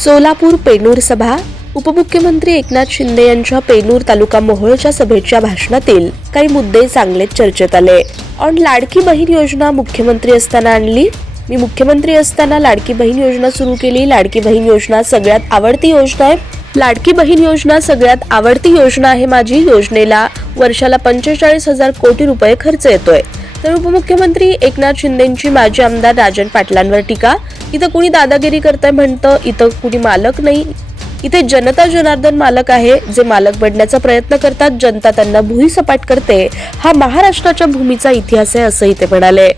सोलापूर पेनूर सभा उपमुख्यमंत्री एकनाथ शिंदे यांच्या पेनूर तालुका मोहोळच्या सभेच्या भाषणातील काही मुद्दे चांगलेच चर्चेत आले. लाडकी बहीण योजना मुख्यमंत्री असताना आणली. मी मुख्यमंत्री असताना लाडकी बहीण योजना सुरू केली. लाडकी बहीण योजना सगळ्यात आवडती योजना आहे. लाडकी बहीण योजना सगळ्यात आवडती योजना आहे माझी. योजनेला वर्षाला 45,000 कोटी रुपये खर्च येतोय. तर उपमुख्यमंत्री एकनाथ शिंदेंची माजी आमदार राजन पाटलांवर टीका. इथं कुणी दादागिरी करताय म्हणतं. इथं कुणी मालक नाही. इथे जनता जनार्दन मालक आहे. जे मालक बनण्याचा प्रयत्न करतात, जनता त्यांना भुईसपाट करते. हा महाराष्ट्राच्या भूमीचा इतिहास आहे असंही ते म्हणाले.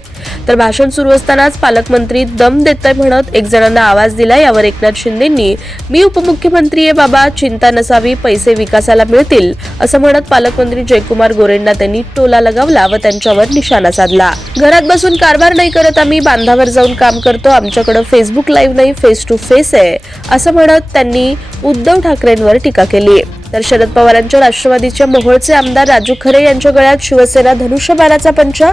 तर भाषण सुरू असतानाच पालकमंत्री दम देताय म्हणत एक जणांना आवाज दिला. यावर एकनाथ शिंदेंनी मी उपमुख्यमंत्री आहे बाबा, चिंता नसावी, पैसे विकासाला मिळतील असं म्हणत पालकमंत्री जयकुमार गोरेंना त्यांनी टोला लगावला व त्यांच्यावर निशाणा साधला. घरात बसून कारभार नाही करत आम्ही, बांधावर जाऊन काम करतो. आमच्याकडे फेसबुक लाईव्ह नाही, फेस टू फेस आहे असं म्हणत त्यांनी उद्धव ठाकरेंवर टीका केली. तर शरद पवारांच्या राष्ट्रवादीच्या मोहोळचे आमदार राजू खरे यांच्या गळ्यात शिवसेना धनुष्यबाणाचा पंचा.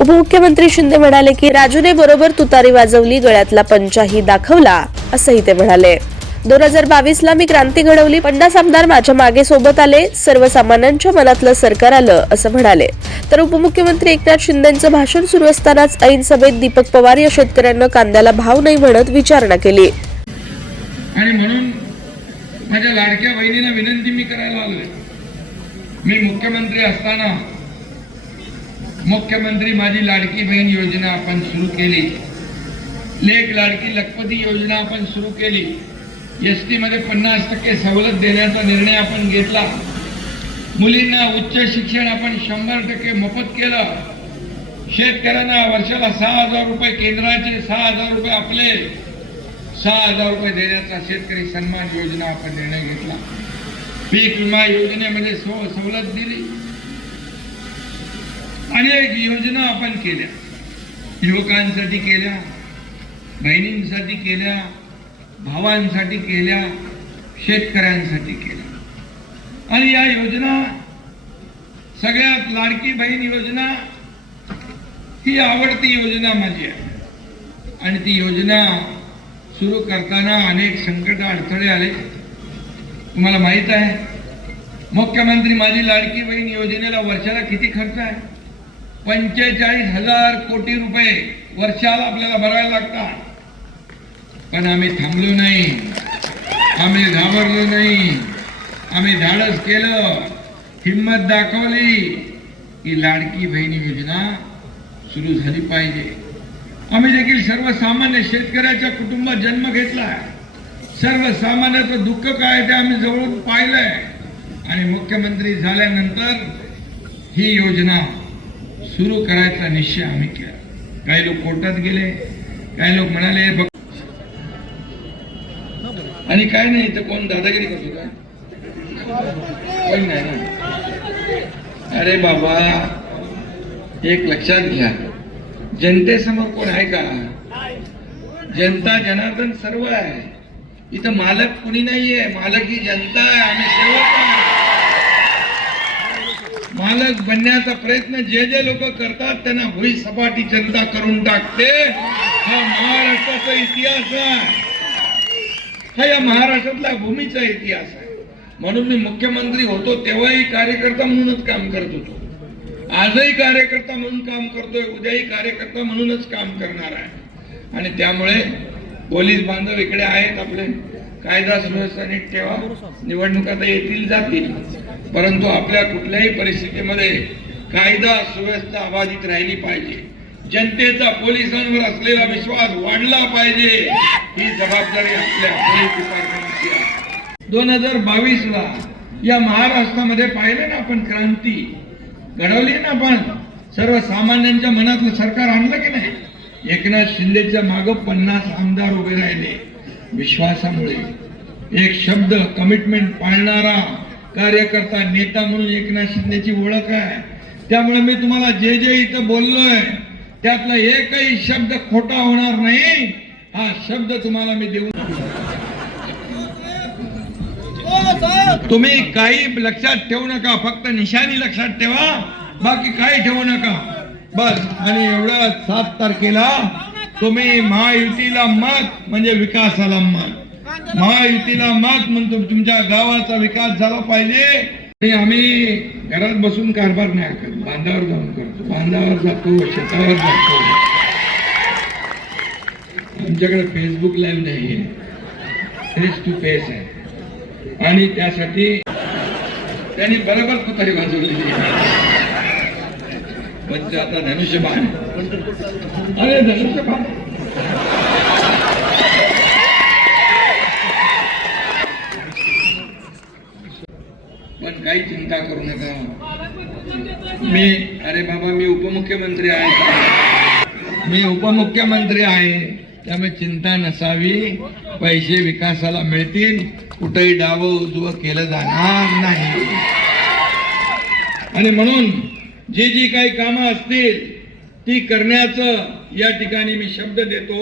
उपमुख्यमंत्री शिंदे म्हणाले की राजूने बरोबर तुतारी वाजवली, गळ्यातला पंचाही दाखवला असंही ते म्हणाले. 2022ला मी क्रांती घडवली, 50 आमदार माझ्या मागे सोबत आले, सर्वसामान्यांच्या मनातलं सरकार आलं असं म्हणाले. तर उपमुख्यमंत्री एकनाथ शिंदेंचं भाषण सुरू असतानाच ऐन सभेत दीपक पवार या शेतकऱ्यांना कांद्याला भाव नाही म्हणत विचारणा केली. आणि म्हणून माझ्या लाडक्या बहिणींना विनंती मी करायला आलोय. मी मुख्यमंत्री असताना मुख्यमंत्री माझी लाडकी बहीण योजना आपण सुरू केली. लेक लाडकी लखपती योजना आपण सुरू केली. एसटी मध्ये 50% सवलत देण्याचा निर्णय आपण घेतला. मुलींना उच्च शिक्षण आपण 100% मोफत केलं. शेतकऱ्यांना वर्षाला 6,000 रुपये केंद्राचे, 6,000 रुपये आपले, 6,000 रुपये देण्याचा शेतकरी सन्मान योजना आपण निर्णय घेतला. पीक विमा योजनेमध्ये सवलत दिली. अनेक योजना आपण केल्या. युवकांसाठी केल्या, बहिणींसाठी केल्या, भावांसाठी केल्या, शेतकऱ्यांसाठी केल्या. आणि या योजना सगळ्यात लाडकी बहीण योजना ही आवडती योजना माझी आहे. आणि ती योजना सुरू करताना अनेक संकट अडथळे आले. तुम्हाला माहित आहे मुख्यमंत्री माझी लाडकी बहीण योजनेला वर्षाला किती खर्च आहे? 45,000 कोटी रुपये वर्षाला आपल्याला भरायला लागतात. पण आम्ही थांबलो नाही, आम्ही घाबरलो नाही. आम्ही धाडस केलं, हिम्मत दाखवली की लाडकी बहीण योजना सुरू झाली पाहिजे. आम्ही देखील सर्वसामान्य शेतकऱ्याच्या कुटुंबात जन्म घेतला. सर्वसामान्याचं दुःख काय ते आम्ही जवळून पाहिलंय. आणि मुख्यमंत्री झाल्यानंतर ही योजना सुरू करायचा निश्चय आम्ही केला. काही लोक कोर्टात गेले, काही लोक म्हणाले बघ आणि काय नाही, तर कोण दादागिरी करतो का? कोण नाही ना. अरे बाबा, एक लक्षात घ्या, जनतेसमोर कोण आहे का? जनता जनार्दन सर्व आहे. इथं मालक कुणी नाहीये. मालक ही जनता आहे. आम्ही सेवक आहे. मालक बनण्याचा प्रयत्न जे जे लोक करतात त्यांना भुई सपाटी जनता करून टाकते. हा महाराष्ट्राचा इतिहास आहे. हा या महाराष्ट्रातल्या भूमीचा इतिहास आहे. म्हणून मी मुख्यमंत्री होतो तेव्हाही कार्यकर्ता म्हणूनच काम करत होतो. आजही कार्यकर्ता म्हणून काम करतोय, उद्याही कार्यकर्ता म्हणूनच काम करणार आहे. आणि त्यामुळे पोलीस बांधव इकडे आहेत आपले. कायदा सुव्यवस्था नीट ठेवा. निवडणुका तर येतील जातील, परंतु आपल्या कुठल्याही परिस्थितीमध्ये कायदा सुव्यवस्था अबाधित राहिली पाहिजे. जनतेचा पोलिसांवर असलेला विश्वास वाढला पाहिजे. ही जबाबदारी आपल्या पोलीस डिपार्टमेंटची आहे. 2022ला या महाराष्ट्रामध्ये पाहिलं ना आपण, क्रांती घडवली ना आपण. सर्वसामान्यांच्या मनातलं सरकार आणलं की नाही? एकनाथ शिंदेच्या मागे 50 आमदार उभे राहिले. विश्वासामुळे एक शब्द कमिटमेंट पाळणारा कार्यकर्ता, नेता म्हणून एकनाथ शिंदेची ओळख आहे. त्यामुळे मी तुम्हाला जे जे इथं बोललोय त्यातला एकही शब्द खोटा होणार नाही. हा शब्द तुम्हाला मी देऊ. तुम्ही काही लक्षात ठेवू नका, फक्त निशाणी लक्षात ठेवा, बाकी काही ठेवू नका बस. आणि एवढं 7 तारखेला तुम्ही महायुतीला मत म्हणजे विकासाला मत. महायुतीला मात म्हणतो, तुमच्या गावाचा विकास झाला पाहिजे. आणि आम्ही घरात बसून कारभार नाही करत, बांधावर जाऊन करतो. बांधावर जातो, शेतावर जातो. आमच्याकडे फेसबुक लाईव्ह नाहीये, फेस टू फेस आहे. आणि त्यासाठी त्यांनी बरोबर तुतारी वाजवलेली आहे. पण ते आता धनुष्यबाण, अरे धनुष्यबाण पण काही चिंता करू नका. अरे बाबा मी उपमुख्यमंत्री आहे, मी उपमुख्यमंत्री आहे, त्यामुळे चिंता नसावी. पैसे विकासाला मिळतील, कुठेही डावं उजवं केलं जाणार नाही. आणि म्हणून जी जी काही कामं असतील ती करण्याचं या ठिकाणी मी शब्द देतो.